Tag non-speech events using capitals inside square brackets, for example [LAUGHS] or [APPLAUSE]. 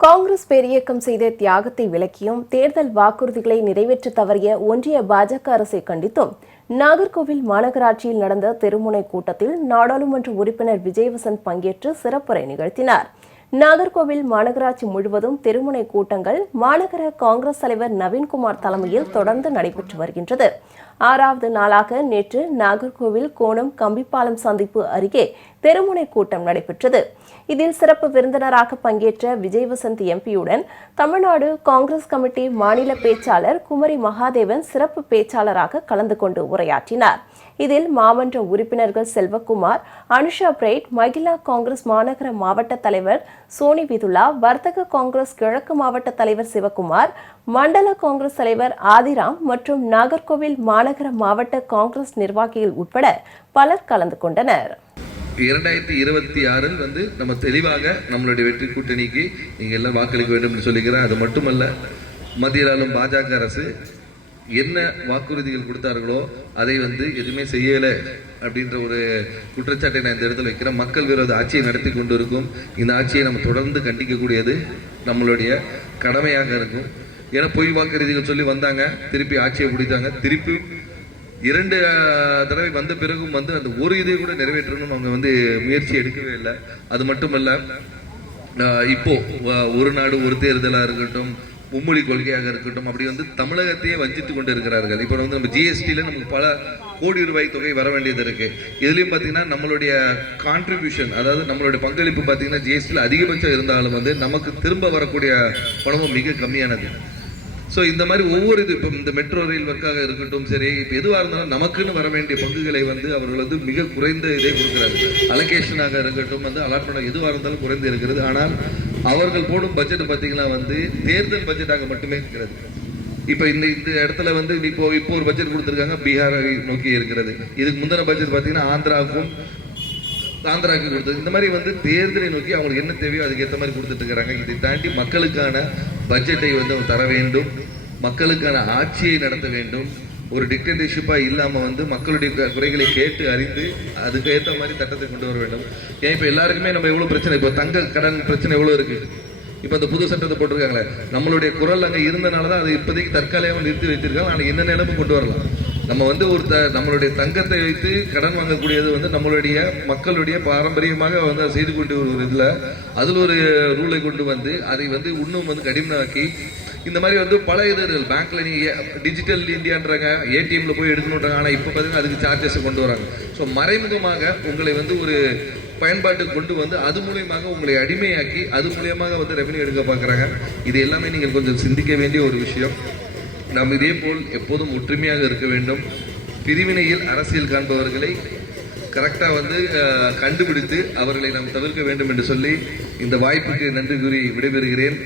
காங்கிரஸ் பேரியக்கம் செய்த தியாகத்தை விளக்கியும் தேர்தல் வாக்குறுதிகளை நிறைவேற்ற தவறிய ஒன்றிய பாஜக அரசை கண்டித்தும் நாகர்கோவில் மாநகராட்சியில் நடந்த தெருமுனை கூட்டத்தில் நாடாளுமன்ற உறுப்பினர் விஜயவசந்த் பங்கேற்று சிறப்புரை நிகழ்த்தினார். நாகர்கோவில் மாநகராட்சி முழுவதும் தெருமுனை கூட்டங்கள் மாநகர காங்கிரஸ் தலைவர் நவீன்குமார் தலைமையில் தொடர்ந்து நடைபெற்று வருகின்றது. ஆறாவது நாளாக நேற்று நாகர்கோவில் கோணம் கம்பிப்பாலம் சந்திப்பு அருகே தெருமுனை கூட்டம் நடைபெற்றது. இதில் சிறப்பு விருந்தினராக பங்கேற்ற விஜய் வசந்த் எம்பியுடன் தமிழ்நாடு காங்கிரஸ் கமிட்டி மாநில பேச்சாளர் குமரி மகாதேவன் சிறப்பு பேச்சாளராக கலந்து கொண்டு உரையாற்றினார். இதில் மாமன்ற உறுப்பினர்கள் செல்வகுமார் அனுஷா பிரைட் மகிழா காங்கிரஸ் மாநகர மாவட்ட தலைவர் சோனி விதுலா வர்த்தக காங்கிரஸ் கிழக்கு மாவட்ட தலைவர் சிவகுமார் மண்டல காங்கிரஸ் தலைவர் ஆதிராம் மற்றும் நாகர்கோவில் மாநகர மாவட்ட காங்கிரஸ் நிர்வாகிகள் உட்பட பலர் கலந்து கொண்டனர். இரண்டாயிரத்தி இருபத்தி ஆறில் வந்து நம்ம தெளிவாக நம்மளுடைய வெற்றி கூட்டணிக்கு நீங்க எல்லாம் வாக்களிக்க வேண்டும் என்று சொல்லுகிறேன் அது மட்டுமல்ல மத்தியில் ஆளும் பாஜக அரசு என்ன வாக்குறுதிகள் கொடுத்தார்களோ அதை வந்து எதுவுமே செய்யலை அப்படின்ற ஒரு குற்றச்சாட்டை நான் இந்த இடத்துல வைக்கிறேன். மக்கள் விரோத ஆட்சியை நடத்தி கொண்டு இருக்கும் இந்த ஆட்சியை நம்ம தொடர்ந்து கண்டிக்கக்கூடியது நம்மளுடைய கடமையாக இருக்கும். ஏன்னா பொய் வாக்குறுதிகள் சொல்லி வந்தாங்க திருப்பி ஆட்சியை பிடித்தாங்க திருப்பி இரண்டு தடவை வந்த பிறகும் வந்து அந்த ஒரு இதை கூட நிறைவேற்றணும் அவங்க வந்து முயற்சி எடுக்கவே இல்லை. அது மட்டுமல்ல இப்போ ஒரு நாடு ஒரு தேர்தலாக இருக்கட்டும் மும்மொழி கொள்கையாக இருக்கட்டும் அப்படி வந்து தமிழகத்தையே வஞ்சித்து கொண்டு இருக்கிறார்கள் இப்போ வந்து நம்ம ஜிஎஸ்டியில் நமக்கு பல கோடி ரூபாய் தொகை வர வேண்டியது இருக்கு. இதுலயும் பார்த்தீங்கன்னா நம்மளுடைய கான்ட்ரிபியூஷன் அதாவது நம்மளுடைய பங்களிப்பு பார்த்தீங்கன்னா ஜிஎஸ்டியில் அதிகபட்சம் இருந்தாலும் வந்து நமக்கு திரும்ப வரக்கூடிய பணமும் மிக கம்மியானது. ஸோ இந்த மாதிரி ஒவ்வொரு இது இப்போ இந்த மெட்ரோ ரயில் ஒர்க்காக இருக்கட்டும் சரி இப்போ எதுவாக இருந்தாலும் நமக்குன்னு வர வேண்டிய பங்குகளை வந்து அவர்கள் வந்து மிக குறைந்த இதை கொடுக்குறாரு அலகேஷனாக இருக்கட்டும் வந்து அலாட்மெண்ட் எதுவாக இருந்தாலும் குறைந்து இருக்கிறது. ஆனால் [LAUGHS] அவர்கள் போடும் பட்ஜெட் பார்த்தீங்கன்னா வந்து தேர்தல் பட்ஜெட்டாக மட்டுமே இருக்கிறது. இப்போ இந்த இந்த இடத்துல வந்து இப்போ இப்போ ஒரு பட்ஜெட் கொடுத்துருக்காங்க பீகாரை நோக்கி இருக்கிறது. இதுக்கு முந்தின பட்ஜெட் பார்த்தீங்கன்னா ஆந்திராவுக்கும் ஆந்திராவுக்கு கொடுத்தது. இந்த மாதிரி வந்து தேர்தலை நோக்கி அவங்களுக்கு என்ன தேவையோ அதுக்கு ஏற்ற மாதிரி கொடுத்துட்டு இருக்கிறாங்க. இதை தாண்டி மக்களுக்கான பட்ஜெட்டை வந்து அவங்க தர வேண்டும். மக்களுக்கான ஆட்சியை நடத்த வேண்டும். ஒரு டிக்டேட்டர்ஷிப்பாக இல்லாமல் வந்து மக்களுடைய குறைகளை கேட்டு அறிந்து அதுக்கு ஏற்ற மாதிரி சட்டத்தை கொண்டு வர வேண்டும். ஏன் இப்போ எல்லாருக்குமே நம்ம எவ்வளோ பிரச்சனை? இப்போ தங்க கடன் பிரச்சனை எவ்வளோ இருக்குது இப்போ இந்த புது சட்டத்தை போட்டிருக்காங்களே நம்மளுடைய குரல் அங்கே இருந்தனால தான் அது இப்போதைக்கு தற்காலிகமாக நிறுத்தி வைத்திருக்காங்க. ஆனால் என்ன நிலப்பு கொண்டு வரலாம். நம்ம வந்து ஒரு த நம்மளுடைய தங்கத்தை வைத்து கடன் வாங்கக்கூடியது வந்து நம்மளுடைய மக்களுடைய பாரம்பரியமாக வந்து அதை செய்து கொண்டு ஒரு இதில் அதில் ஒரு ரூலை கொண்டு வந்து அதை வந்து இன்னும் வந்து கடினமாக்கி இந்த மாதிரி வந்து பல இது பேங்க்ல நீங்க டிஜிட்டல் இந்தியான்றாங்க ஏடிஎம்ல போய் எடுக்கணுன்றாங்க. ஆனா இப்போ பார்த்தீங்கன்னா அதுக்கு சார்ஜஸ் கொண்டு வராங்க. ஸோ மறைமுகமாக உங்களை வந்து ஒரு பயன்பாட்டுக்கு கொண்டு வந்து அது மூலியமாக உங்களை அடிமையாக்கி அது மூலியமாக வந்து ரெவன்யூ எடுக்க பார்க்குறாங்க இது எல்லாமே நீங்கள் கொஞ்சம் சிந்திக்க வேண்டிய ஒரு விஷயம். நாம் இதே போல் எப்போதும் ஒற்றுமையாக இருக்க வேண்டும். பிரிவினையில் அரசியல் காண்பவர்களை கரெக்டாக வந்து கண்டுபிடித்து அவர்களை நாம் தவிர்க்க வேண்டும் என்று சொல்லி இந்த வாய்ப்புக்கு நன்றி கூறி விடைபெறுகிறேன்.